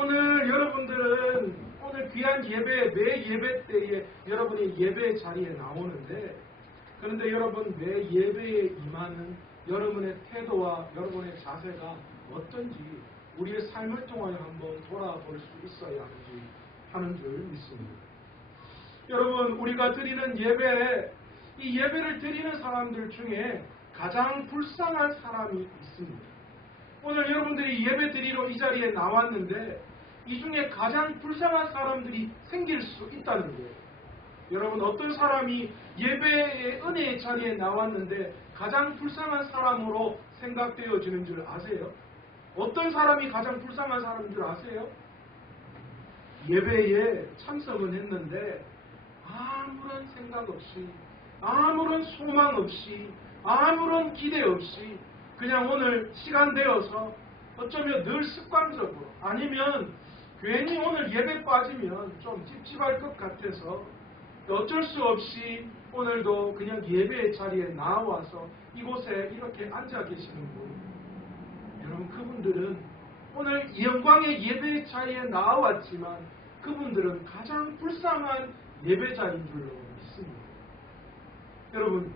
오늘 여러분들은 오늘 귀한 예배, 매 예배 때에 여러분이 예배 자리에 나오는데, 그런데 여러분 매 예배에 임하는 여러분의 태도와 여러분의 자세가 어떤지 우리의 삶을 통하여 한번 돌아볼 수 있어야 하는 줄 믿습니다. 여러분, 우리가 드리는 예배, 이 예배를 드리는 사람들 중에 가장 불쌍한 사람이 있습니다. 오늘 여러분들이 예배 드리러 이 자리에 나왔는데 이 중에 가장 불쌍한 사람들이 생길 수 있다는 거예요. 여러분, 어떤 사람이 예배의 은혜의 자리에 나왔는데 가장 불쌍한 사람으로 생각되어지는 줄 아세요? 어떤 사람이 가장 불쌍한 사람인 줄 아세요? 예배에 참석은 했는데 아무런 생각 없이, 아무런 소망 없이, 아무런 기대 없이 그냥 오늘 시간 되어서 어쩌면 늘 습관적으로, 아니면 괜히 오늘 예배 빠지면 좀 찝찝할 것 같아서 어쩔 수 없이 오늘도 그냥 예배의 자리에 나와서 이곳에 이렇게 앉아 계시는 분, 여러분, 그분들은 오늘 영광의 예배의 자리에 나왔지만 그분들은 가장 불쌍한 예배자인 줄로 믿습니다. 여러분,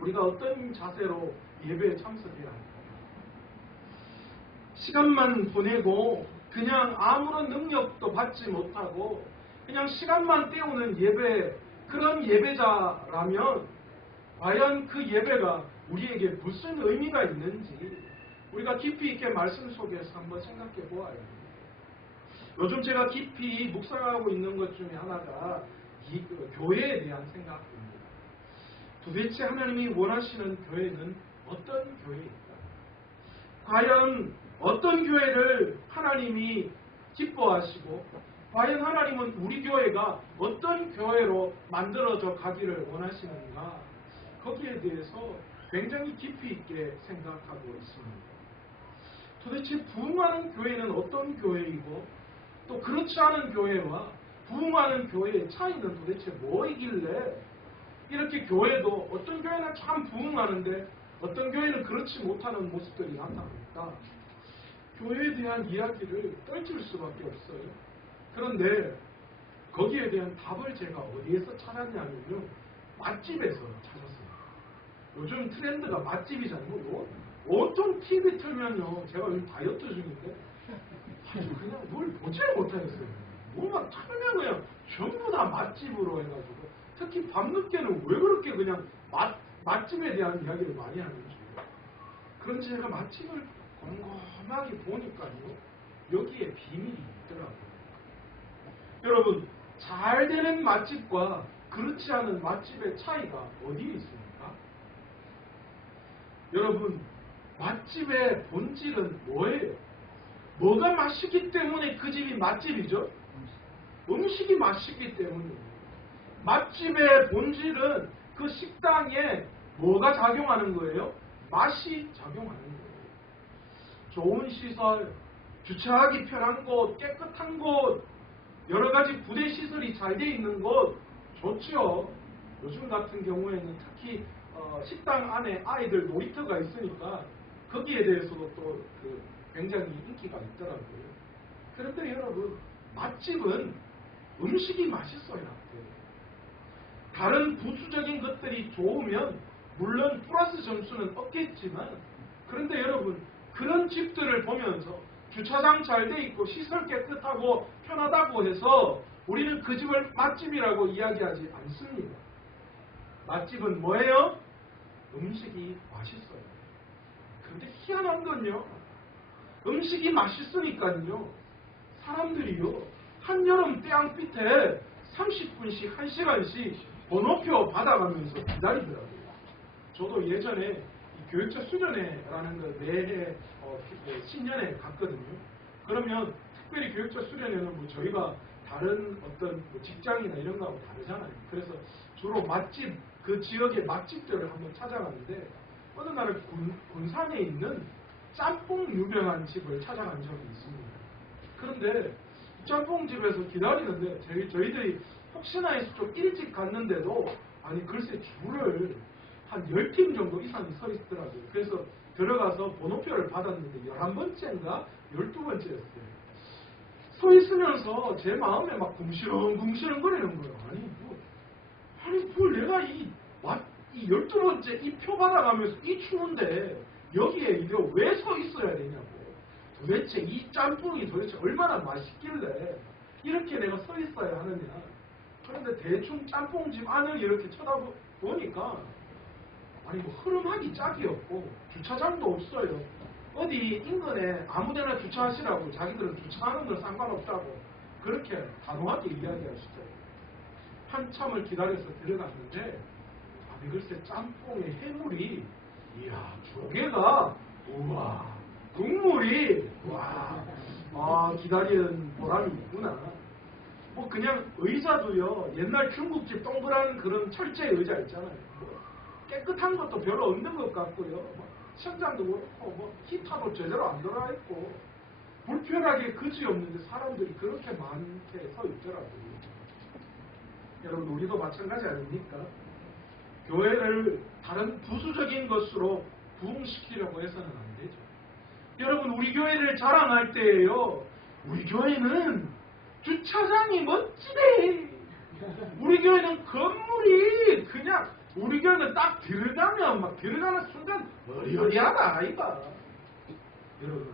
우리가 어떤 자세로 예배에 참석해야 할까요? 시간만 보내고 그냥 아무런 능력도 받지 못하고 그냥 시간만 때우는 예배, 그런 예배자라면 과연 그 예배가 우리에게 무슨 의미가 있는지 우리가 깊이 있게 말씀 속에서 한번 생각해 보아야 합니다. 요즘 제가 깊이 묵상하고 있는 것 중에 하나가 이 교회에 대한 생각입니다. 도대체 하나님이 원하시는 교회는 어떤 교회일까? 과연 어떤 교회를 하나님이 기뻐하시고 과연 하나님은 우리 교회가 어떤 교회로 만들어져 가기를 원하시는가? 거기에 대해서 굉장히 깊이 있게 생각하고 있습니다. 도대체 부흥하는 교회는 어떤 교회이고 또 그렇지 않은 교회와 부흥하는 교회의 차이는 도대체 뭐이길래 이렇게 교회도 어떤 교회는 참 부흥하는데 어떤 교회는 그렇지 못하는 모습들이 나타납니까? 교회에 대한 이야기를 떨칠 수밖에 없어요. 그런데 거기에 대한 답을 제가 어디에서 찾았냐면요, 맛집에서 찾았습니다. 요즘 트렌드가 맛집이잖아요. 온통 TV 틀면요, 제가 요즘 다이어트 중인데 아주 그냥 뭘 보지를 못하겠어요. 뭐만 틀면 그냥 전부 다 맛집으로 해가지고, 특히 밤늦게는 왜 그렇게 그냥 맛집에 대한 이야기를 많이 하는지. 그런지 제가 맛집을 곰곰하게 보니까요, 여기에 비밀이 있더라고요. 여러분, 잘 되는 맛집과 그렇지 않은 맛집의 차이가 어디에 있습니까? 여러분, 맛집의 본질은 뭐예요? 뭐가 맛있기 때문에 그 집이 맛집이죠? 음식이 맛있기 때문이에요. 맛집의 본질은 그 식당에 뭐가 작용하는 거예요? 맛이 작용하는 거예요. 좋은 시설, 주차하기 편한 곳, 깨끗한 곳, 여러 가지 부대 시설이 잘 돼 있는 곳 좋죠. 요즘 같은 경우에는 특히 식당 안에 아이들 놀이터가 있으니까 거기에 대해서도 또 굉장히 인기가 있더라고요. 그런데 여러분, 맛집은 음식이 맛있어야 돼요. 다른 부수적인 것들이 좋으면 물론 플러스 점수는 얻겠지만, 그런데 여러분, 그런 집들을 보면서 주차장 잘 돼 있고 시설 깨끗하고 편하다고 해서 우리는 그 집을 맛집이라고 이야기하지 않습니다. 맛집은 뭐예요? 음식이 맛있어요. 그런데 희한한 건요, 음식이 맛있으니까요, 사람들이요, 한여름 태양빛에 30분씩 1시간씩 번호표 받아가면서 기다리더라고요. 저도 예전에 교육자 수련회라는 걸 매해 신년에 갔거든요. 그러면 특별히 교육자 수련회는 뭐 저희가 다른 어떤 뭐 직장이나 이런 거하고 다르잖아요. 그래서 주로 맛집, 그 지역의 맛집들을 한번 찾아갔는데 어느 날은 군산에 있는 짬뽕 유명한 집을 찾아간 적이 있습니다. 그런데 짬뽕집에서 기다리는데 저희들이 혹시나 해서 좀 일찍 갔는데도 아니 글쎄 줄을 한 10팀 정도 이상이 서 있더라고요. 그래서 들어가서 번호표를 받았는데 11번째인가 12번째였어요. 서 있으면서 제 마음에 막 궁시렁궁시렁 거리는 거예요. 아니 뭘 내가 이 12번째 이 표 받아가면서 이 추운데 여기에 이거 왜 서 있어야 되냐고. 도대체 이 짬뽕이 도대체 얼마나 맛있길래 이렇게 내가 서 있어야 하느냐. 그런데 대충 짬뽕집 안을 이렇게 쳐다보니까 아니 뭐 흐름하기 짝이 없고 주차장도 없어요. 어디 인근에 아무데나 주차하시라고 자기들은 주차하는 건 상관없다고 그렇게 단호하게 이야기하시죠. 한참을 기다려서 들어갔는데 글쎄 짬뽕의 해물이 이야 조개가 우와 국물이 와 기다리는 보람이 있구나. 뭐 그냥 의자도요 옛날 중국집 동그란 그런 철제 의자 있잖아요. 뭐 깨끗한 것도 별로 없는 것 같고요. 뭐 천장도 그렇고 뭐 히터도 제대로 안 들어있고 불편하게 그지없는데 사람들이 그렇게 많게 서 있더라고요. 여러분 우리도 마찬가지 아닙니까? 교회를 다른 부수적인 것으로 부흥시키려고 해서는 안 되죠. 여러분 우리 교회를 자랑할 때에요. 우리 교회는 주차장이 멋지대. 우리 교회는 건물이 그냥 우리 교회는 딱 들어가면 막 들어가는 순간 어리어리하다 아이가. 여러분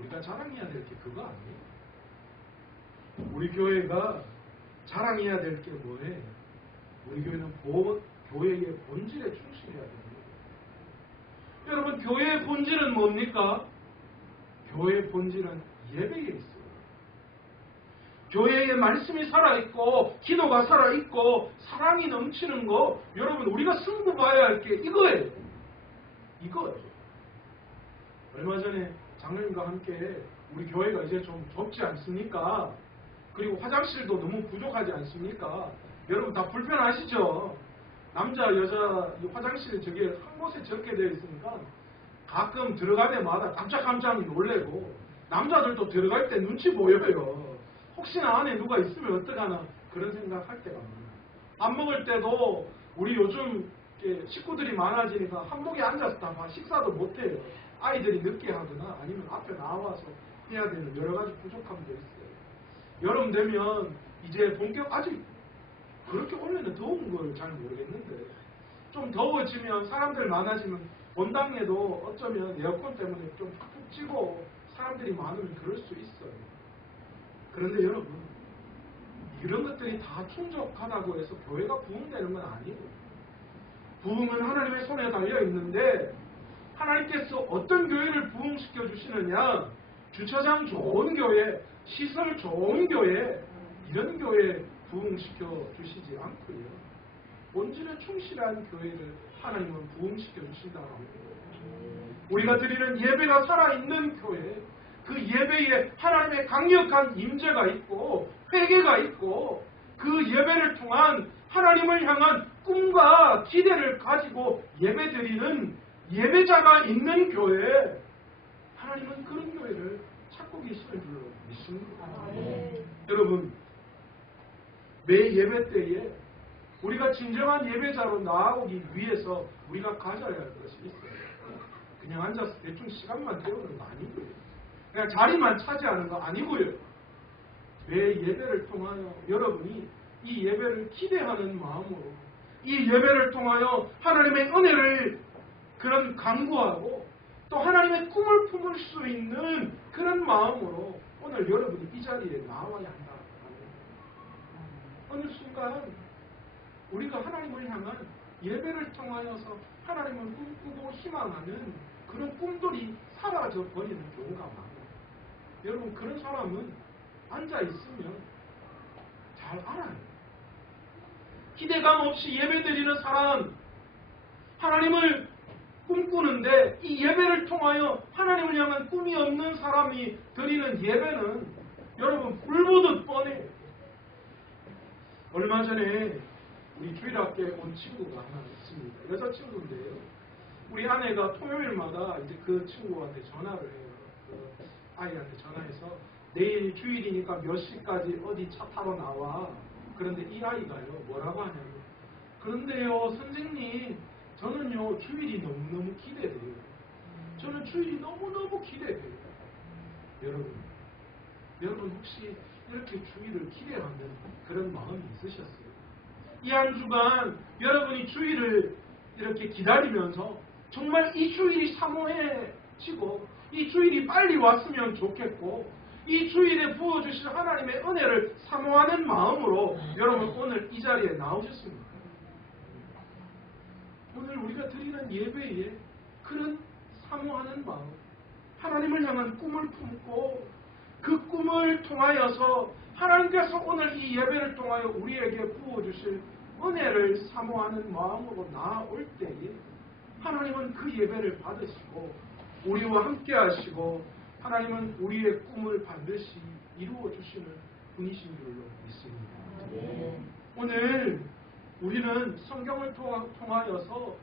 우리가 자랑해야 될 게 그거 아니에요? 우리 교회가 자랑해야 될 게 뭐예요? 우리 교회는 교회의 본질에 충실해야 됩니다. 여러분 교회의 본질은 뭡니까? 교회의 본질은 예배에 있어요. 교회의 말씀이 살아있고 기도가 살아있고 사랑이 넘치는 거 여러분 우리가 승부 봐야 할 게 이거예요. 이거예요. 얼마 전에 장로님과 함께 우리 교회가 이제 좀 좁지 않습니까? 그리고 화장실도 너무 부족하지 않습니까? 여러분 다 불편하시죠? 남자 여자 화장실이 저게 한 곳에 적게 되어 있으니까 가끔 들어갈 때마다 깜짝깜짝 놀래고 남자들도 들어갈 때 눈치 보여요. 혹시나 안에 누가 있으면 어떡하나 그런 생각할 때가 많아요. 밥 먹을 때도 우리 요즘 식구들이 많아지니까 한목에 앉아서 다 식사도 못해요. 아이들이 늦게 하거나 아니면 앞에 나와서 해야 되는 여러 가지 부족함도 있어요. 여름 되면 이제 본격 아직 그렇게 올해는 더운 걸 잘 모르겠는데 좀 더워지면 사람들 많아지면 본당에도 어쩌면 에어컨 때문에 좀 푹푹 찌고 사람들이 많으면 그럴 수 있어요. 그런데 여러분 이런 것들이 다 충족하다고 해서 교회가 부흥되는 건 아니고 부흥은 하나님의 손에 달려 있는데 하나님께서 어떤 교회를 부흥시켜 주시느냐 주차장 좋은 교회 시설 좋은 교회 이런 교회 부흥시켜 주시지 않고요. 본질에 충실한 교회를 하나님은 부흥시켜 주신다고 합니다. 우리가 드리는 예배가 살아있는 교회 그 예배에 하나님의 강력한 임재가 있고 회개가 있고 그 예배를 통한 하나님을 향한 꿈과 기대를 가지고 예배드리는 예배자가 있는 교회 하나님은 그런 교회를 찾고 계시는 줄로 믿습니다. 여러분 매 예배 때에 우리가 진정한 예배자로 나아오기 위해서 우리가 가져야 할 것이 있어요. 그냥 앉아서 대충 시간만 때우는 거 아니고요. 그냥 자리만 차지하는 거 아니고요. 매 예배를 통하여 여러분이 이 예배를 기대하는 마음으로 이 예배를 통하여 하나님의 은혜를 그런 강구하고 또 하나님의 꿈을 품을 수 있는 그런 마음으로 오늘 여러분이 이 자리에 나와야 한다. 어느 순간 우리가 하나님을 향한 예배를 통하여서 하나님을 꿈꾸고 희망하는 그런 꿈들이 사라져 버리는 경우가 많아요. 여러분 그런 사람은 앉아있으면 잘 알아요. 기대감 없이 예배드리는 사람 하나님을 꿈꾸는데 이 예배를 통하여 하나님을 향한 꿈이 없는 사람이 드리는 예배는 여러분 불보듯 뻔해요. 얼마 전에 우리 주일학교에 온 친구가 하나 있습니다. 여자친구인데요. 우리 아내가 토요일마다 이제 그 친구한테 전화를 해요. 그 아이한테 전화해서 내일 주일이니까 몇 시까지 어디 차 타러 나와. 그런데 이 아이가요 뭐라고 하냐면 그런데요 선생님 저는요 주일이 너무너무 기대돼요. 저는 주일이 너무너무 기대돼요. 여러분 여러분 혹시 이렇게 주일을 기대하는 그런 마음이 있으셨어요? 이 한 주간 여러분이 주일을 이렇게 기다리면서 정말 이 주일이 사모해지고 이 주일이 빨리 왔으면 좋겠고 이 주일에 부어주실 하나님의 은혜를 사모하는 마음으로 여러분 오늘 이 자리에 나오셨습니까? 오늘 우리가 드리는 예배에 그런 사모하는 마음, 하나님을 향한 꿈을 품고 그 꿈을 통하여서 하나님께서 오늘 이 예배를 통하여 우리에게 부어주실 은혜를 사모하는 마음으로 나아올 때에 하나님은 그 예배를 받으시고 우리와 함께 하시고 하나님은 우리의 꿈을 반드시 이루어 주시는 분이신 줄로 믿습니다. 오늘 우리는 성경을 통하여서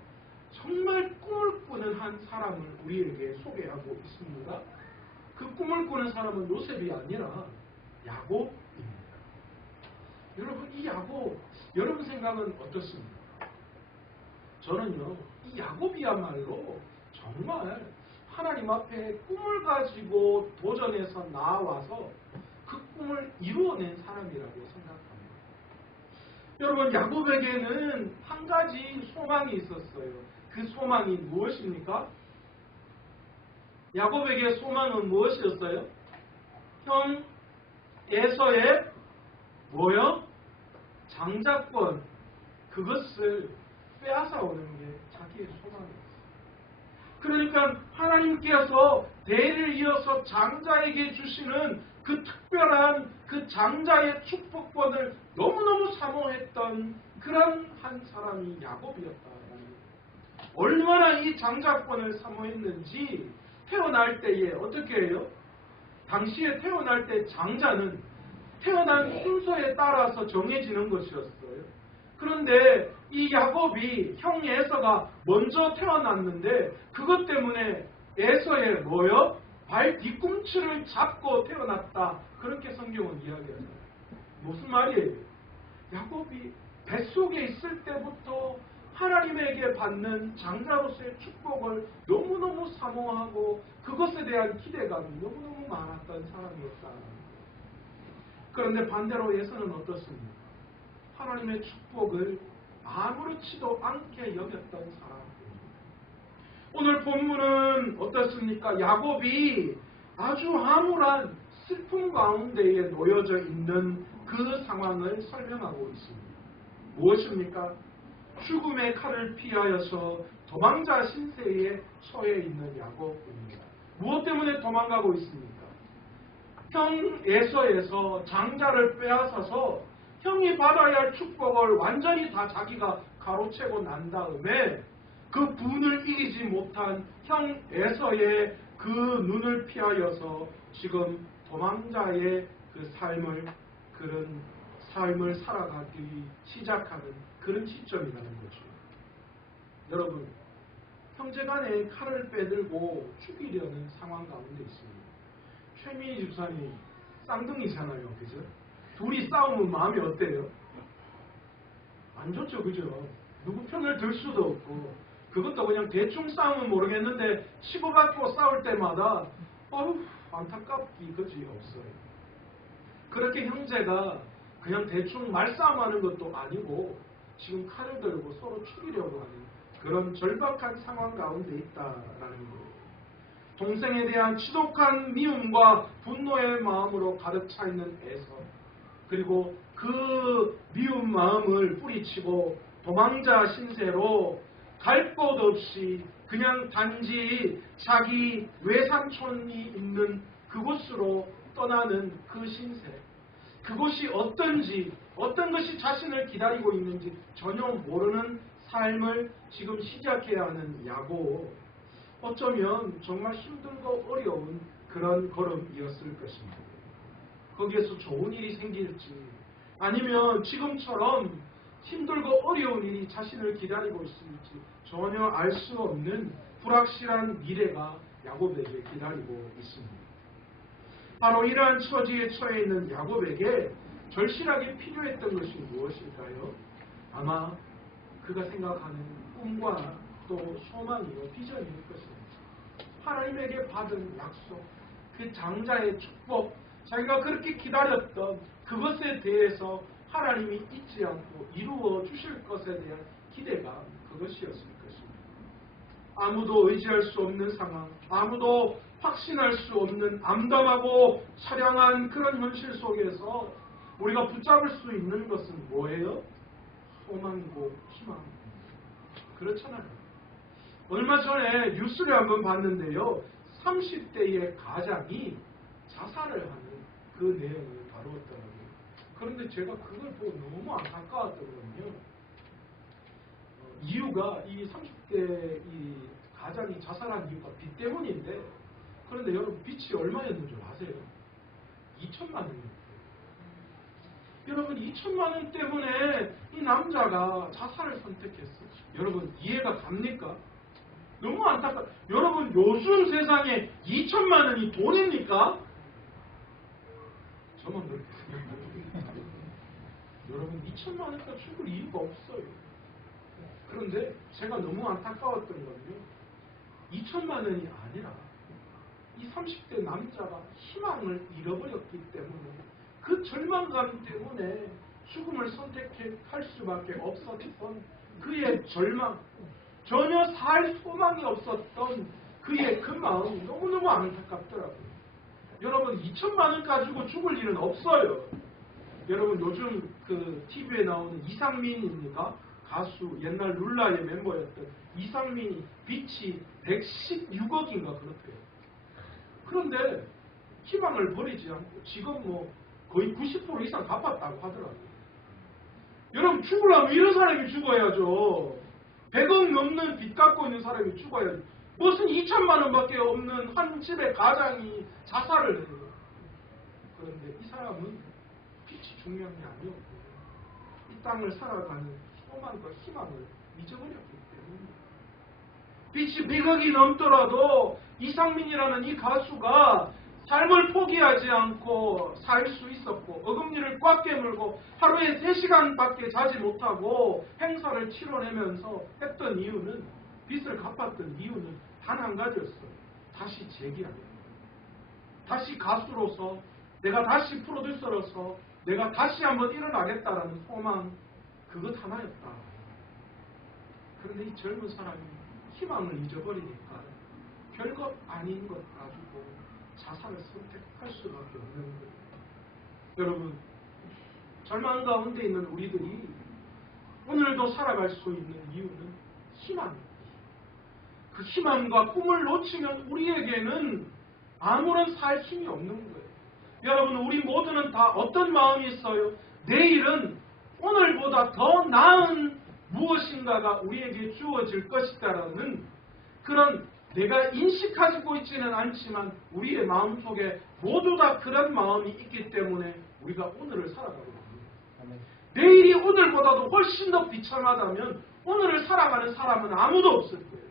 정말 꿈을 꾸는 한 사람을 우리에게 소개하고 있습니다. 그 꿈을 꾸는 사람은 요셉이 아니라 야곱입니다. 여러분 이 야곱, 여러분 생각은 어떻습니까? 저는요 이 야곱이야말로 정말 하나님 앞에 꿈을 가지고 도전해서 나와서 그 꿈을 이루어낸 사람이라고 생각합니다. 여러분 야곱에게는 한 가지 소망이 있었어요. 그 소망이 무엇입니까? 야곱에게 소망은 무엇이었어요? 형 에서의 뭐요? 장자권, 그것을 빼앗아오는 게 자기의 소망이었어요. 그러니까 하나님께서 대를 이어서 장자에게 주시는 그 특별한 그 장자의 축복권을 너무너무 사모했던 그런 한 사람이 야곱이었다. 얼마나 이 장자권을 사모했는지 태어날 때에 어떻게 해요? 당시에 태어날 때 장자는 태어난 순서에 따라서 정해지는 것이었어요. 그런데 이 야곱이 형 에서가 먼저 태어났는데 그것 때문에 에서의 뭐요? 발 뒤꿈치를 잡고 태어났다. 그렇게 성경은 이야기하잖아요. 무슨 말이에요? 야곱이 뱃속에 있을 때부터 하나님에게 받는 장자로서의 축복을 너무너무 사모하고 그것에 대한 기대감이 너무너무 많았던 사람이었다. 그런데 반대로 예서는 어떻습니까? 하나님의 축복을 아무렇지도 않게 여겼던 사람입니다. 오늘 본문은 어떻습니까? 야곱이 아주 암울한 슬픔 가운데에 놓여져 있는 그 상황을 설명하고 있습니다. 무엇입니까? 죽음의 칼을 피하여서 도망자 신세에 처해 있는 야곱입니다. 무엇 때문에 도망가고 있습니까? 형 에서에서 장자를 빼앗아서 형이 받아야 할 축복을 완전히 다 자기가 가로채고 난 다음에 그 분을 이기지 못한 형 에서의 그 눈을 피하여서 지금 도망자의 그 그런 삶을 살아가기 시작하는 그런 시점이라는 거죠. 여러분, 형제간에 칼을 빼들고 죽이려는 상황 가운데 있습니다. 최민희 집사님 쌍둥이잖아요, 그죠? 둘이 싸우면 마음이 어때요? 안 좋죠, 그죠? 누구 편을 들 수도 없고 그것도 그냥 대충 싸우면 모르겠는데 치고받고 싸울 때마다 안타깝기 그지 없어요. 그렇게 형제가 그냥 대충 말싸움하는 것도 아니고 지금 칼을 들고 서로 죽이려고 하는 그런 절박한 상황 가운데 있다라는 거예요. 동생에 대한 지독한 미움과 분노의 마음으로 가득 차 있는 에서, 그리고 그 미움 마음을 뿌리치고 도망자 신세로 갈 곳 없이 그냥 단지 자기 외삼촌이 있는 그곳으로 떠나는 그 신세, 그곳이 어떤지, 어떤 것이 자신을 기다리고 있는지 전혀 모르는 삶을 지금 시작해야 하는 야곱, 어쩌면 정말 힘들고 어려운 그런 걸음이었을 것입니다. 거기에서 좋은 일이 생길지 아니면 지금처럼 힘들고 어려운 일이 자신을 기다리고 있을지 전혀 알 수 없는 불확실한 미래가 야곱에게 기다리고 있습니다. 바로 이러한 처지에 처해 있는 야곱에게 절실하게 필요했던 것이 무엇일까요? 아마 그가 생각하는 꿈과 또 소망이요, 비전일 것입니다. 하나님에게 받은 약속, 그 장자의 축복, 자기가 그렇게 기다렸던 그것에 대해서 하나님이 잊지 않고 이루어 주실 것에 대한 기대감, 그것이었을 것입니다. 아무도 의지할 수 없는 상황, 아무도 확신할 수 없는 암담하고 처량한 그런 현실 속에서 우리가 붙잡을 수 있는 것은 뭐예요? 소망이고 희망입니다. 그렇잖아요. 얼마 전에 뉴스를 한번 봤는데요. 30대의 가장이 자살을 하는 그 내용을 다루었더라고요. 그런데 제가 그걸 보고 너무 안타까웠거든요. 이유가 이 30대 이 가장이 자살한 이유가 빚 때문인데, 그런데 여러분 빚이 얼마였는 줄 아세요? 2천만 원이었어요. 여러분 2천만 원 때문에 이 남자가 자살을 선택했어요. 여러분 이해가 갑니까? 너무 안타까워. 여러분 요즘 세상에 2천만 원이 돈입니까? 저만 그렇게 생각합니다. 여러분 2천만 원까지 죽을 이유가 없어요. 그런데 제가 너무 안타까웠던 건요, 2천만 원이 아니라 이 30대 남자가 희망을 잃어버렸기 때문에, 그 절망감 때문에 죽음을 선택할 수밖에 없었던 그의 절망, 전혀 살 소망이 없었던 그의 그 마음이 너무너무 안타깝더라고요. 여러분 2천만 원 가지고 죽을 일은 없어요. 여러분 요즘 그 TV에 나오는 이상민입니까? 가수, 옛날 룰라의 멤버였던 이상민이 빚이 116억인가 그렇대요. 그런데 희망을 버리지 않고 지금 뭐 거의 90% 이상 갚았다고 하더라고요. 여러분 죽으려면 이런 사람이 죽어야죠. 100억 넘는 빚 갖고 있는 사람이 죽어야죠. 무슨 2천만 원밖에 없는 한 집의 가장이 자살을 해요. 그런데 이 사람은 빚이 중요한 게 아니었고 이 땅을 살아가는 소망과 희망을 잊어버렸기 때문에, 빚이 100억이 넘더라도 이상민이라는 이 가수가 삶을 포기하지 않고 살 수 있었고, 어금니를 꽉 깨물고 하루에 3시간밖에 자지 못하고 행사를 치러내면서 했던 이유는, 빚을 갚았던 이유는 단 한 가지였어요. 다시 재기하는 거예요. 다시 가수로서, 내가 다시 프로듀서로서 내가 다시 한번 일어나겠다라는 소망, 그것 하나였다. 그런데 이 젊은 사람이 희망을 잊어버리니까 별것 아닌 것 가지고 자살을 선택할 수밖에 없는 거예요. 여러분, 절망 가운데 있는 우리들이 오늘도 살아갈 수 있는 이유는 희망입니다. 그 희망과 꿈을 놓치면 우리에게는 아무런 살 힘이 없는 거예요. 여러분, 우리 모두는 다 어떤 마음이 있어요? 내일은 오늘보다 더 나은 무엇인가가 우리에게 주어질 것이다라는 그런, 내가 인식하고 있지는 않지만 우리의 마음속에 모두 다 그런 마음이 있기 때문에 우리가 오늘을 살아가고 있습니다. 내일이 오늘보다도 훨씬 더 비참하다면 오늘을 살아가는 사람은 아무도 없을 거예요.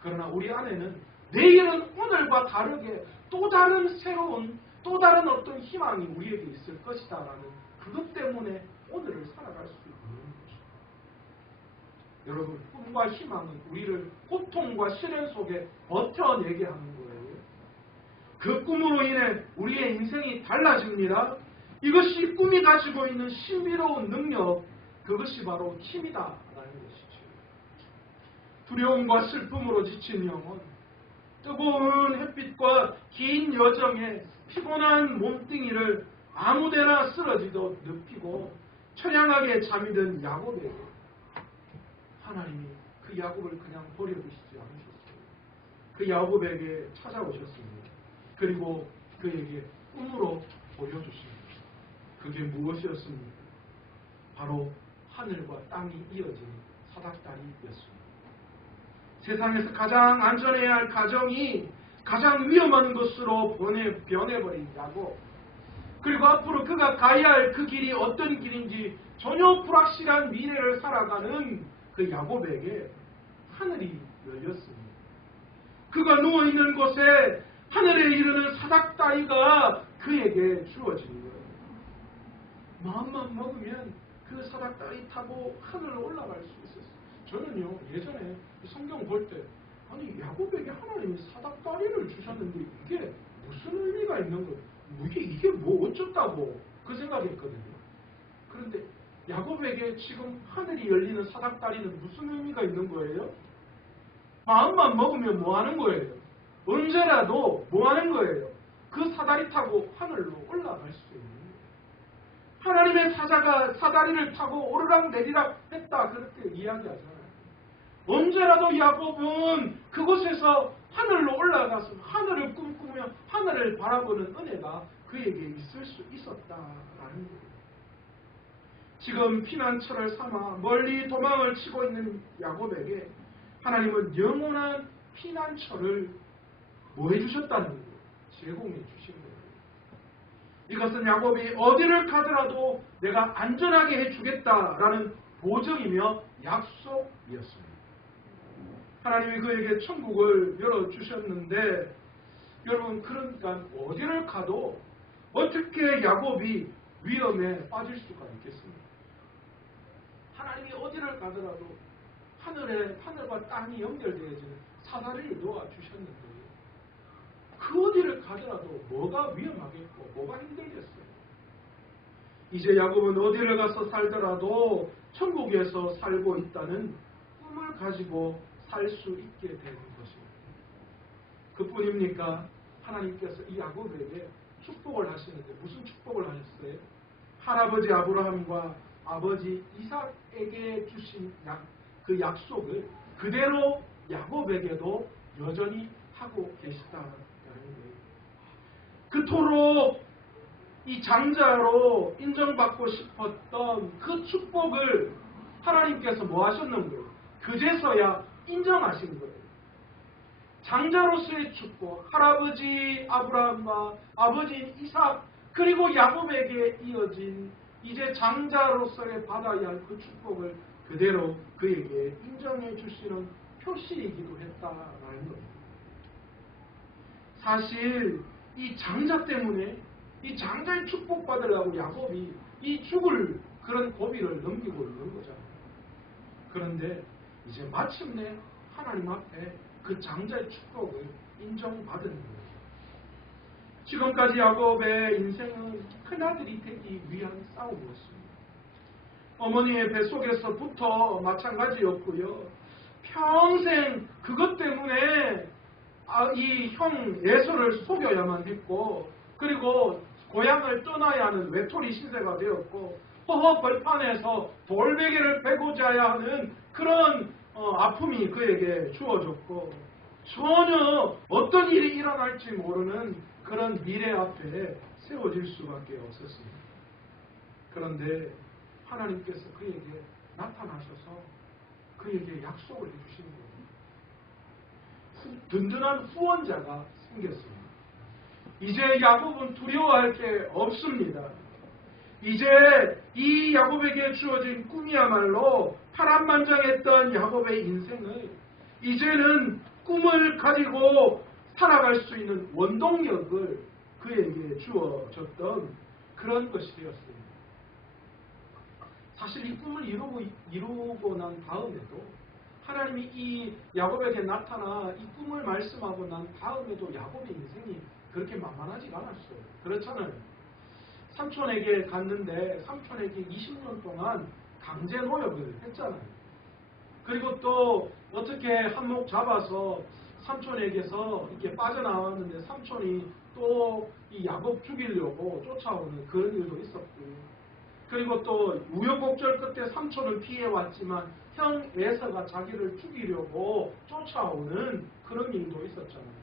그러나 우리 안에는 내일은 오늘과 다르게 또 다른 새로운, 또 다른 어떤 희망이 우리에게 있을 것이다라는 그것 때문에 오늘을 살아갈 수 있는 것입니다. 여러분, 꿈과 희망은 우리를 고통과 시련 속에 버텨내게 하는 거예요. 그 꿈으로 인해 우리의 인생이 달라집니다. 이것이 꿈이 가지고 있는 신비로운 능력, 그것이 바로 힘이다라는 것이죠. 두려움과 슬픔으로 지친 영혼, 뜨거운 햇빛과 긴 여정에 피곤한 몸뚱이를 아무데나 쓰러지도 눕히고 처량하게 잠이 든 야곱에게 하나님이 그 야곱을 그냥 버려두시지 않으셨어요. 그 야곱에게 찾아오셨습니다. 그리고 그에게 꿈으로 보여주십니다. 그게 무엇이었습니까? 바로 하늘과 땅이 이어진 사닥다리였습니다. 세상에서 가장 안전해야 할 가정이 가장 위험한 것으로 변해버린 야곱, 그리고 앞으로 그가 가야 할 그 길이 어떤 길인지 전혀 불확실한 미래를 살아가는 그 야곱에게 하늘이 열렸습니다. 그가 누워있는 곳에 하늘에 이르는 사닥다리가 그에게 주어진 거예요. 마음만 먹으면 그 사닥다리 타고 하늘로 올라갈 수 있었어요. 저는요, 예전에 성경 볼 때, 아니 야곱에게 하나님이 사닥다리를 주셨는데 이게 무슨 의미가 있는 거예요? 이게 뭐 어쩌다고 그 생각했거든요. 그런데 야곱에게 지금 하늘이 열리는 사닥다리는 무슨 의미가 있는 거예요? 마음만 먹으면 뭐 하는 거예요? 언제라도 뭐 하는 거예요? 그 사다리 타고 하늘로 올라갈 수 있는 거예요. 하나님의 사자가 사다리를 타고 오르락 내리락 했다 그렇게 이야기하잖아요. 언제라도 야곱은 그곳에서 하늘로 올라가서 하늘을 꿈꾸며 하늘을 바라보는 은혜가 그에게 있을 수 있었다라는 거예요. 지금 피난처를 삼아 멀리 도망을 치고 있는 야곱에게 하나님은 영원한 피난처를 뭐 해주셨다는 거예요? 제공해 주신 거예요. 이것은 야곱이 어디를 가더라도 내가 안전하게 해주겠다라는 보증이며 약속이었습니다. 하나님이 그에게 천국을 열어주셨는데 여러분 그러니까 어디를 가도 어떻게 야곱이 위험에 빠질 수가 있겠습니까? 하나님이 어디를 가더라도 하늘과 땅이 연결되어지는 사다리를 놓아주셨는데 그 어디를 가더라도 뭐가 위험하겠고 뭐가 힘들겠어요. 이제 야곱은 어디를 가서 살더라도 천국에서 살고 있다는 꿈을 가지고 살 수 있게 되는 것입니다. 그뿐입니까? 하나님께서 이 야곱에게 축복을 하시는데 무슨 축복을 하셨어요? 할아버지 아브라함과 아버지 이삭에게 주신 그 약속을 그대로 야곱에게도 여전히 하고 계시다는 거예요. 그토록 이 장자로 인정받고 싶었던 그 축복을 하나님께서 뭐 하셨는 거예요? 그제서야 인정하신 거예요. 장자로서의 축복, 할아버지 아브라함과 아버지 이삭 그리고 야곱에게 이어진 이제 장자로서의 받아야 할 그 축복을 그대로 그에게 인정해 주시는 표시이기도 했다라는 겁니다. 사실 이 장자 때문에 이 장자의 축복받으려고 야곱이 이 죽을 그런 고비를 넘기고 있는 거잖아요. 그런데 이제 마침내 하나님 앞에 그 장자의 축복을 인정받은 거예요. 지금까지 야곱의 인생은 큰아들이 되기 위한 싸움이었습니다. 어머니의 뱃속에서부터 마찬가지였고요. 평생 그것 때문에 이 형 에서를 속여야만 했고 그리고 고향을 떠나야 하는 외톨이 신세가 되었고 허허 벌판에서 돌베개를 베고 자야 하는 그런 아픔이 그에게 주어졌고 전혀 어떤 일이 일어날지 모르는 그런 미래 앞에 세워질 수밖에 없었습니다. 그런데 하나님께서 그에게 나타나셔서 그에게 약속을 해주신 거예요. 든든한 후원자가 생겼습니다. 이제 야곱은 두려워할 게 없습니다. 이제 이 야곱에게 주어진 꿈이야말로 파란만장했던 야곱의 인생을 이제는 꿈을 가지고 살아갈 수 있는 원동력을 그에게 주어졌던 그런 것이 되었습니다. 사실 이 꿈을 이루고 난 다음에도 하나님이 이 야곱에게 나타나 이 꿈을 말씀하고 난 다음에도 야곱의 인생이 그렇게 만만하지가 않았어요. 그렇잖아요. 삼촌에게 갔는데 삼촌에게 20년 동안 강제 노역을 했잖아요. 그리고 또 어떻게 한몫 잡아서 삼촌에게서 이렇게 빠져나왔는데 삼촌이 또 이 야곱 죽이려고 쫓아오는 그런 일도 있었고요. 그리고 또 우여곡절 끝에 삼촌을 피해왔지만 형 에서가 자기를 죽이려고 쫓아오는 그런 일도 있었잖아요.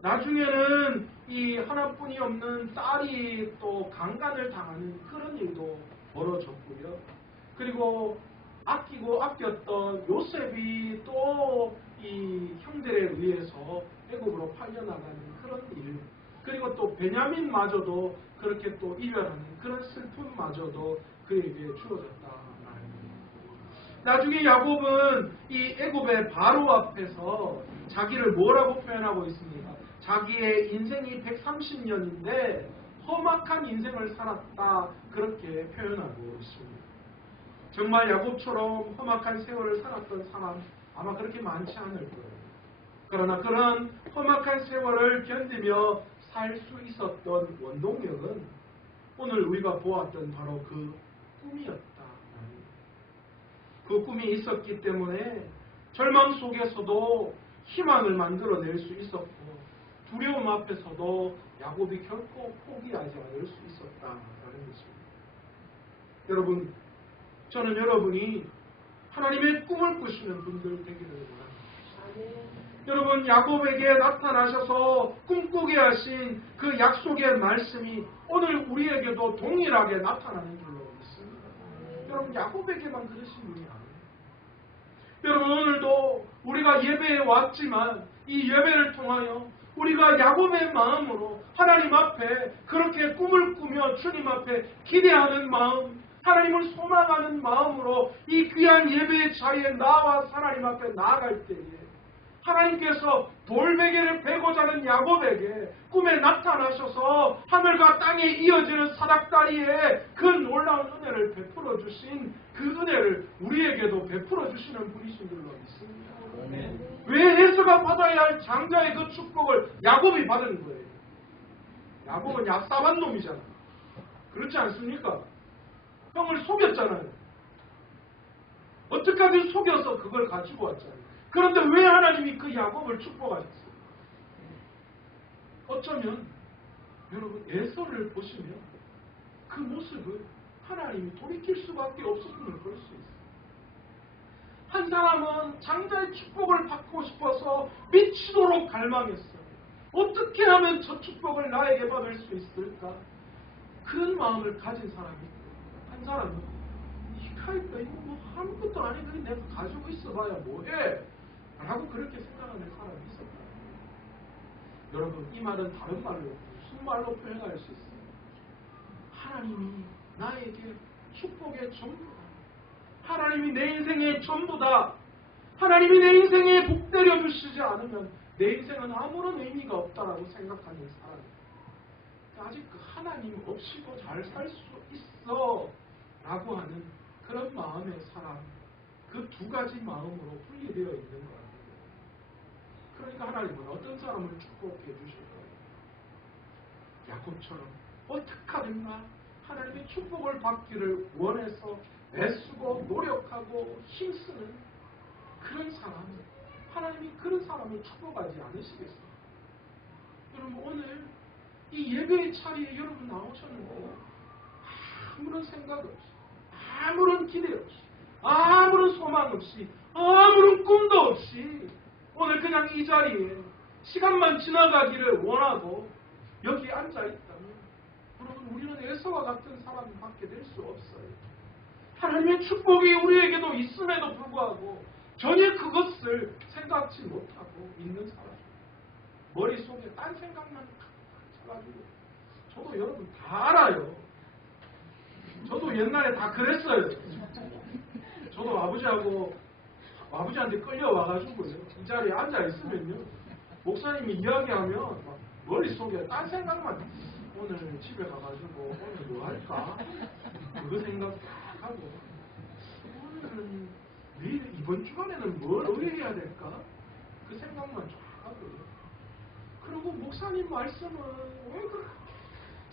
나중에는 이 하나뿐이 없는 딸이 또 강간을 당하는 그런 일도 벌어졌고요. 그리고 아끼고 아꼈던 요셉이 또 이 형들에 의해서 애굽으로 팔려나가는 그런 일, 그리고 또 베냐민마저도 그렇게 또 이별하는 그런 슬픔마저도 그에게 주어졌다라는 거예요. 나중에 야곱은 이 애굽의 바로 앞에서 자기를 뭐라고 표현하고 있습니까? 자기의 인생이 130년인데 험악한 인생을 살았다 그렇게 표현하고 있습니다. 정말 야곱처럼 험악한 세월을 살았던 사람 아마 그렇게 많지 않을 거예요. 그러나 그런 험악한 세월을 견디며 살 수 있었던 원동력은 오늘 우리가 보았던 바로 그 꿈이었다. 그 꿈이 있었기 때문에 절망 속에서도 희망을 만들어낼 수 있었고 두려움 앞에서도 야곱이 결코 포기하지 않을 수 있었다라는 것입니다. 여러분, 저는 여러분이 하나님의 꿈을 꾸시는 분들 되기를 원합니다. 여러분, 야곱에게 나타나셔서 꿈꾸게 하신 그 약속의 말씀이 오늘 우리에게도 동일하게 나타나는 줄로 믿습니다. 여러분, 야곱에게만 그러신 분이 아니에요. 여러분, 오늘도 우리가 예배에 왔지만 이 예배를 통하여 우리가 야곱의 마음으로 하나님 앞에 그렇게 꿈을 꾸며 주님 앞에 기대하는 마음, 하나님을 소망하는 마음으로 이 귀한 예배의 자리에 나와 하나님 앞에 나아갈 때에 하나님께서 돌베개를 베고자 하는 야곱에게 꿈에 나타나셔서 하늘과 땅에 이어지는 사닥다리에 그 놀라운 은혜를 베풀어 주신 그 은혜를 우리에게도 베풀어 주시는 분이신 줄로 믿습니다. 왜 에서가 받아야 할 장자의 그 축복을 야곱이 받은 거예요? 야곱은 얍삽한 놈이잖아. 그렇지 않습니까? 형을 속였잖아요. 어떻게든 속여서 그걸 가지고 왔잖아요. 그런데 왜 하나님이 그 야곱을 축복하셨어요? 어쩌면 여러분 에서를 보시면 그 모습을 하나님이 돌이킬 수밖에 없었음을 볼 수 있어요. 한 사람은 장자의 축복을 받고 싶어서 미치도록 갈망했어요. 어떻게 하면 저 축복을 나에게 받을 수 있을까? 그런 마음을 가진 사람이 있고, 한 사람은 이거 뭐 아무것도 아니고 내가 가지고 있어봐야 뭐해? 라고 그렇게 생각하는 사람이 있었다. 여러분, 이 말은 다른 말로 무슨 말로 표현할 수 있어요? 하나님이 나에게 축복의 전부다. 하나님이 내 인생의 전부다. 하나님이 내 인생에 복 때려주시지 않으면 내 인생은 아무런 의미가 없다라고 생각하는 사람. 아직 그 하나님 없이도 잘 살 수 있어 라고 하는 그런 마음의 사람, 그 두 가지 마음으로 분리되어 있는 것 같아요. 그러니까 하나님은 어떤 사람을 축복해 주실 거예요? 야곱처럼 어떡하든가 하나님의 축복을 받기를 원해서 애쓰고 노력하고 힘쓰는 그런 사람, 하나님이 그런 사람을 축복하지 않으시겠어요? 여러분, 오늘 이 예배의 자리에 여러분 나오셨는데 아무런 생각 없이, 아무런 기대 없이, 아무런 소망 없이, 아무런 꿈도 없이 오늘 그냥 이 자리에 시간만 지나가기를 원하고 여기 앉아있다면 여러분, 우리는 에서와 같은 사람밖에 될 수 없어요. 하나님의 축복이 우리에게도 있음에도 불구하고 전혀 그것을 생각지 못하고 있는 사람, 머릿속에 딴 생각만 가지고. 저도 여러분 다 알아요. 저도 옛날에 다 그랬어요. 저도 아버지한테 끌려와가지고요, 이 자리에 앉아있으면요, 목사님이 이야기하면 막 머릿속에 딴 생각만, 오늘 집에 가가지고 오늘 뭐 할까? 그거 생각 딱 하고, 오늘은 내일 이번 주간에는 뭘 의뢰해야 될까? 그 생각만 쫙 하고요. 그리고 목사님 말씀은 왜 그렇게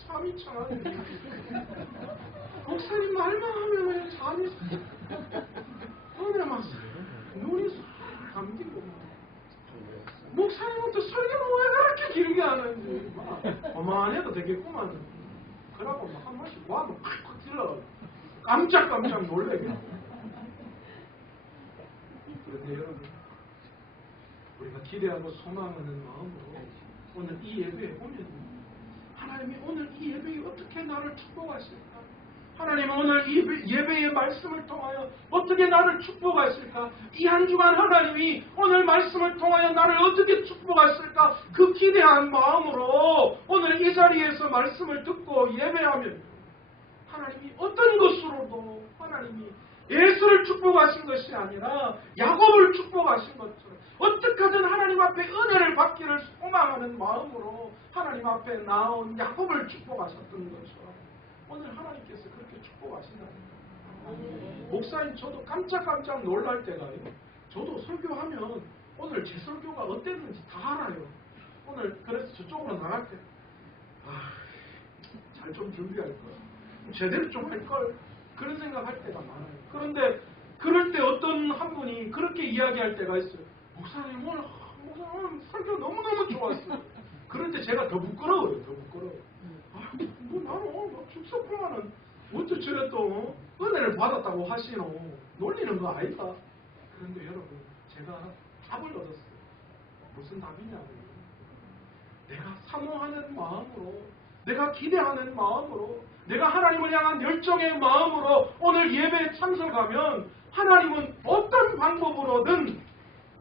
잠이 차는데 목사님 말만 하면 왜 잠이 오늘 막 눈이 싹 감기고, 목사님은 또 설교는 왜 그렇게 길게 하는지 막 어마해도 되겠구만. 그러고 막 한 번씩 와도 팍팍 찔러 깜짝깜짝 놀래게 하고. 그런데 여러분, 우리가 기대하고 소망하는 마음으로 오늘 이 예배에 오면 하나님이 오늘 이 예배에 어떻게 나를 축복하실까? 하나님은 오늘 이 예배의 말씀을 통하여 어떻게 나를 축복하실까? 이 한 주간 하나님이 오늘 말씀을 통하여 나를 어떻게 축복하실까? 그 기대한 마음으로 오늘 이 자리에서 말씀을 듣고 예배하면 하나님이 어떤 것으로도 하나님이 에서를 축복하신 것이 아니라 야곱을 축복하신 것처럼 어떻게든 하나님 앞에 은혜를 받기를 소망하는 마음으로 하나님 앞에 나온 야곱을 축복하셨던 것처럼 오늘 하나님께서 그렇게 축복하신다는 거예요. 목사님, 저도 깜짝깜짝 놀랄 때가요. 저도 설교하면 오늘 제 설교가 어땠는지 다 알아요. 오늘 그래서 저쪽으로 나갈 때 잘 좀 준비할 걸, 제대로 좀 할 걸, 그런 생각할 때가 많아요. 그런데 그럴 때 어떤 한 분이 그렇게 이야기할 때가 있어요. 목사님 오늘 설교 너무너무 좋았어요. 그런데 제가 더 부끄러워요. 더 부끄러워요. 뭐 나는 축소풍만은 어째 저래 또 은혜를 받았다고 하시노. 놀리는 거 아니다. 그런데 여러분, 제가 답을 얻었어요. 무슨 답이냐면, 내가 사모하는 마음으로, 내가 기대하는 마음으로, 내가 하나님을 향한 열정의 마음으로 오늘 예배에 참석하면 하나님은 어떤 방법으로든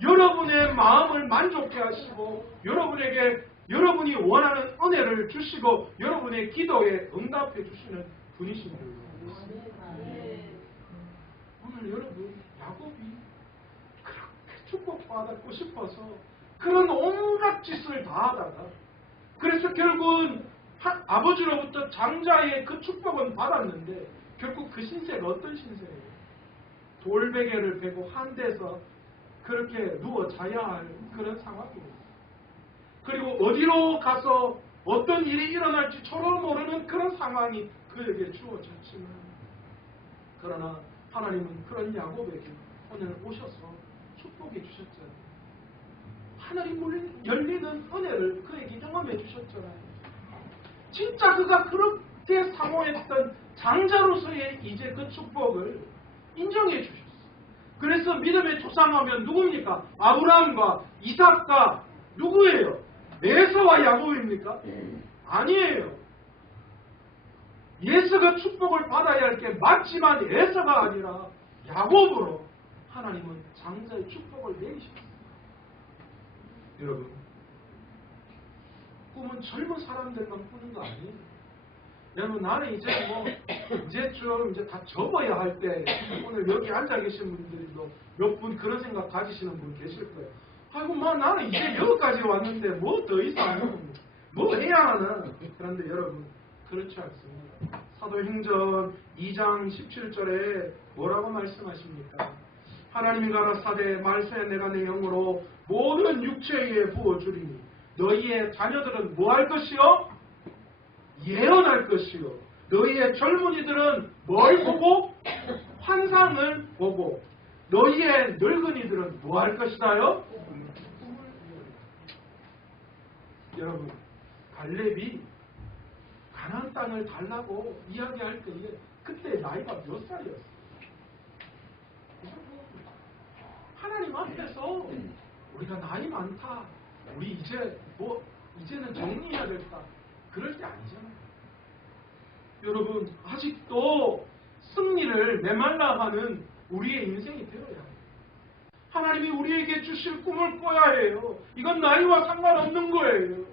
여러분의 마음을 만족해 하시고 여러분에게 여러분이 원하는 은혜를 주시고 여러분의 기도에 응답해 주시는 분이신 줄 믿습니다. 오늘 여러분, 야곱이 그렇게 축복받고 싶어서 그런 온갖 짓을 다 하다가, 그래서 결국은 아버지로부터 장자의 그 축복은 받았는데 결국 그 신세가 어떤 신세예요? 돌베개를 베고 한 데서 그렇게 누워 자야 할 그런 상황입니다. 그리고 어디로 가서 어떤 일이 일어날지 서로 모르는 그런 상황이 그에게 주어졌지만, 그러나 하나님은 그런 야곱에게 오늘 오셔서 축복해 주셨잖아요. 하나님 열리는 은혜를 그에게 경험해 주셨잖아요. 진짜 그가 그렇게 사모했던 장자로서의 이제 그 축복을 인정해 주셨어요. 그래서 믿음의 조상하면 누굽니까? 아브라함과 이삭과 누구예요? 에서와 야곱입니까? 아니에요. 에서가 축복을 받아야 할 게 맞지만 에서가 아니라 야곱으로 하나님은 장자의 축복을 내리셨어요. 여러분, 꿈은 젊은 사람들만 꾸는 거 아니에요. 여러분, 나는 이제쯤 다 접어야 할 때, 오늘 여기 앉아 계신 분들도 몇 분 그런 생각 가지시는 분 계실 거예요. 아이고, 나는 이제 여기까지 왔는데 뭐 더 이상 뭐 해야 하나. 그런데 여러분, 그렇지 않습니다. 사도행전 2장 17절에 뭐라고 말씀하십니까? 하나님이 가라사대 말세 내가 내 영으로 모든 육체 위에 부어주리니 너희의 자녀들은 뭐 할 것이요? 예언할 것이요. 너희의 젊은이들은 뭘 보고? 환상을 보고. 너희의 늙은이들은 뭐 할 것이다요? 여러분, 갈렙이 가나안 땅을 달라고 이야기할 때에 그때 나이가 몇 살이었어요? 하나님 앞에서 우리가 나이 많다, 우리 이제는 정리해야 될까, 그럴 때 아니잖아요. 여러분, 아직도 승리를 메말라 하는 우리의 인생이 되어야 해요. 하나님이 우리에게 주실 꿈을 꿔야 해요. 이건 나이와 상관없는 거예요.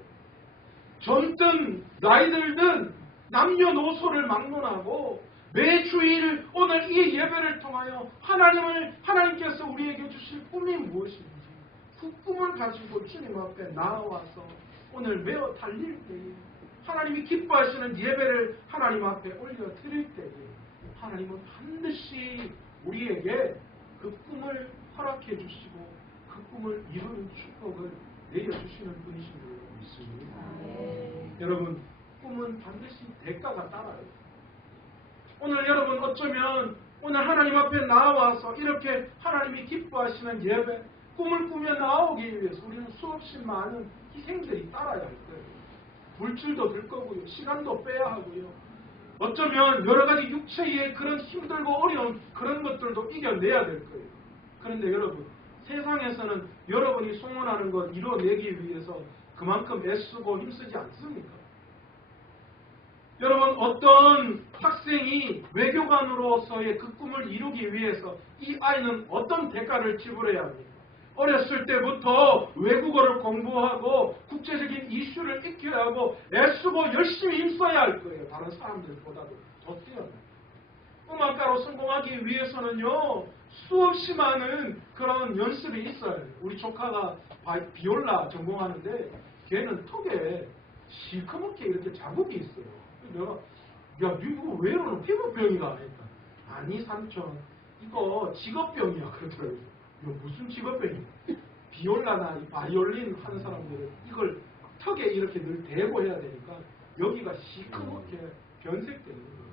젊든 나이 들든 남녀노소를 막론하고 매주일 오늘 이 예배를 통하여 하나님께서 우리에게 주실 꿈이 무엇인지 그 꿈을 가지고 주님 앞에 나와서 오늘 메어 달릴 때에 하나님이 기뻐하시는 예배를 하나님 앞에 올려드릴 때에 하나님은 반드시 우리에게 그 꿈을 허락해 주시고 그 꿈을 이루는 축복을 내려주시는 분이신 줄 믿습니다. 여러분, 꿈은 반드시 대가가 따라요. 오늘 여러분, 어쩌면 오늘 하나님 앞에 나와서 이렇게 하나님이 기뻐하시는 예배, 꿈을 꾸며 나오기 위해서 우리는 수없이 많은 희생들이 따라야 할 거예요. 물질도 들 거고요. 시간도 빼야 하고요. 어쩌면 여러 가지 육체의 그런 힘들고 어려운 그런 것들도 이겨내야 될 거예요. 그런데 여러분, 세상에서는 여러분이 소원하는 것 이뤄내기 위해서 그만큼 애쓰고 힘쓰지 않습니까? 여러분, 어떤 학생이 외교관으로서의 그 꿈을 이루기 위해서 이 아이는 어떤 대가를 지불해야 합니까? 어렸을 때부터 외국어를 공부하고 국제적인 이슈를 익혀야 하고 애쓰고 열심히 힘써야 할 거예요. 다른 사람들보다도 더 뛰어나요. 음악가로 성공하기 위해서는요, 수없이 많은 그런 연습이 있어요. 우리 조카가 비올라 전공하는데 걔는 턱에 시커멓게 이렇게 자국이 있어요. 내가, 야, 이거 왜 이러는 피부병이다 하니까, 아니 삼촌, 이거 직업병이야 그러더라고요. 이거 무슨 직업병이야? 비올라나 바이올린 하는 사람들은 이걸 턱에 이렇게 늘 대고 해야 되니까 여기가 시커멓게 변색되는 거예요.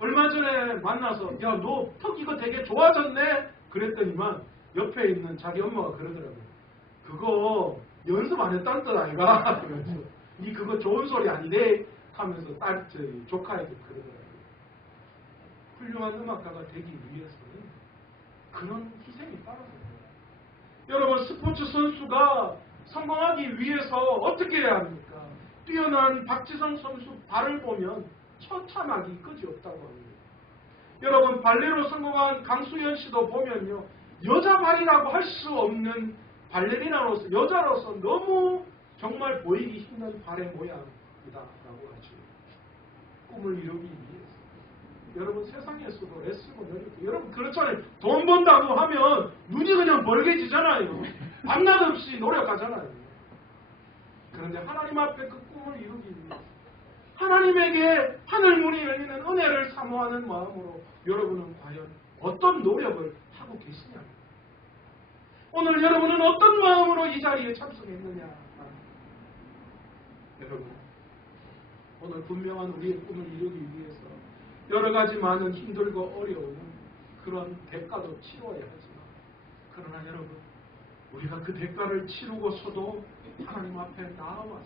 얼마 전에 만나서 야, 너 턱 이거 되게 좋아졌네? 그랬더니만 옆에 있는 자기 엄마가 그러더라고요. 그거 연습 안 했다는 뜻 아이가? 그러면서 니 그거 좋은 소리 아니래? 하면서 조카에게 그러더라고요. 훌륭한 음악가가 되기 위해서는 그런 희생이 따라서 여러분, 스포츠 선수가 성공하기 위해서 어떻게 해야 합니까? 뛰어난 박지성 선수 발을 보면 처참하기 그지없다고 합니다. 여러분, 발레로 성공한 강수연 씨도 보면요, 여자 발이라고 할 수 없는 발레리나로서, 여자로서 너무 정말 보이기 힘든 발의 모양이다라고 하죠. 꿈을 이루기 위해서. 여러분, 세상에서도 애쓰고 노력고, 여러분 그렇잖아요. 돈 번다고 하면 눈이 그냥 벌게지잖아요. 밤낮 없이 노력하잖아요. 그런데 하나님 앞에 그 꿈을 이루기 위해서 하나님에게 하늘문이 열리는 은혜를 사모하는 마음으로 여러분은 과연 어떤 노력을 하고 계시냐? 오늘 여러분은 어떤 마음으로 이 자리에 참석했느냐? 여러분, 오늘 분명한 우리의 꿈을 이루기 위해서 여러 가지 많은 힘들고 어려운 그런 대가도 치러야 하지만, 그러나 여러분, 우리가 그 대가를 치르고서도 하나님 앞에 나와서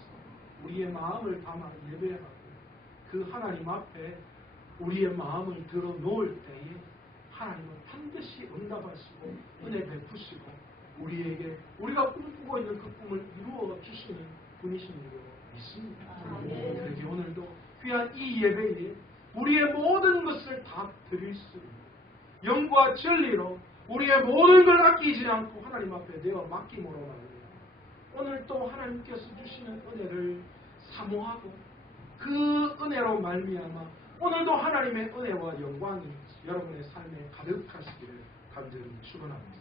우리의 마음을 담아 예배하고 그 하나님 앞에 우리의 마음을 들어 놓을 때에 하나님은 반드시 응답하시고 은혜 베푸시고 우리에게 우리가 꿈꾸고 있는 그 꿈을 이루어 주시는 분이신 줄 믿습니다. 그러기 오늘도 귀한 이 예배에 우리의 모든 것을 다 드릴 수 있는 영과 진리로 우리의 모든 걸 아끼지 않고 하나님 앞에 내어 맡김으로 말이에요. 오늘 또 하나님께서 주시는 은혜를 사모하고 그 은혜로 말미암아 오늘도 하나님의 은혜와 영광이 여러분의 삶에 가득하시기를 간절히 축원합니다.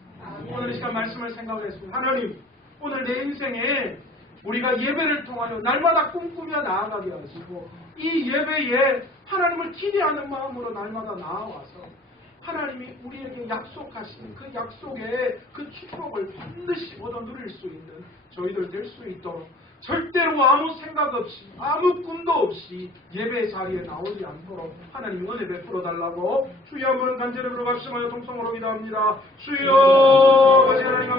오늘 이 시간 말씀을 생각했습니다. 하나님, 오늘 내 인생에 우리가 예배를 통하여 날마다 꿈꾸며 나아가게 하시고 이 예배에 하나님을 기대하는 마음으로 날마다 나아와서 하나님이 우리에게 약속하신 그 약속의 그 축복을 반드시 얻어 누릴 수 있는 저희들 될 수 있도록 절대로 아무 생각 없이 아무 꿈도 없이 예배 자리에 나오지 않도록 하나님 은혜 베풀어 달라고 주여 한번 간절히 부르갑시며 통성으로 기도합니다. 주여 하나님